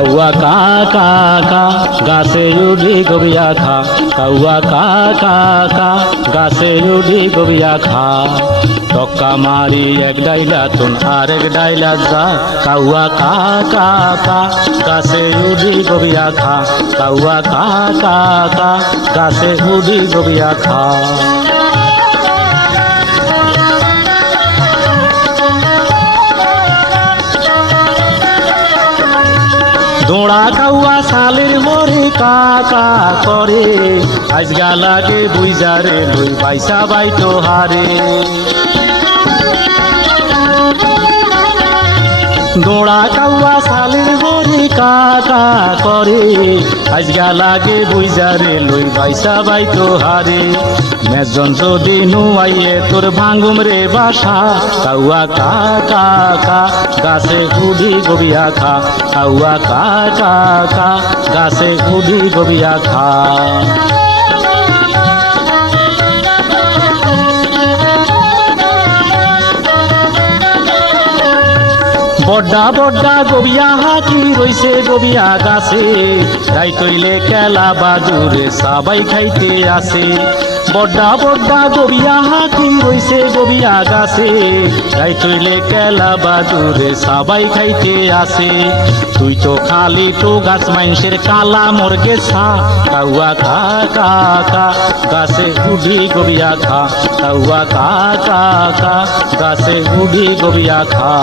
কাউয়া কা কা কা গাছে উডি গবিয়া খা কাউয়া কা কা কা গাছে উডি গবিয়া খা টক্কা মারি এক ডাইলা তুন আরেক ডাইলা যা কাউয়া কা কা কা গাছে উডি গবিয়া খা কাউয়া কা কা কা গাছে উডি গবিয়া খা দোড়া কাউয়া শালের মরে কা কা করে আজগা লাগে বুইজারে লই পয়সা বাইতো হারে দোড়া কাউয়া শালের মরে কা কা করে আজগা লাগে বুইজারে লই পয়সা বাইতো হারে মেজন যদি নুয়াইয়ে তোর ভাঙ্গুম রে বাসা কাউয়া কা কা কা গাছে উডি গবিয়া খা কাউয়া কা কা কা গাছে উডি গবিয়া খা বড্ডা বড্ডা গবিয়া হাতি রইছে গবিয়া গাছে রাই তৈলে কেলা বাজুরে সবাই খাইতে আসে বড্ডা বড্ডা গবিয়া হাতি রইছে গবিয়া গাছে রাই তৈলে কেলা বাজুরে সবাই খাইতে আসে তুই তো খালি তো গাছ মাইনসের কালা মর্গে ছা কাউয়া কা কা কা গাছে উডি গবিয়া খা কাউয়া কা কা কা গাছে উডি গবিয়া খা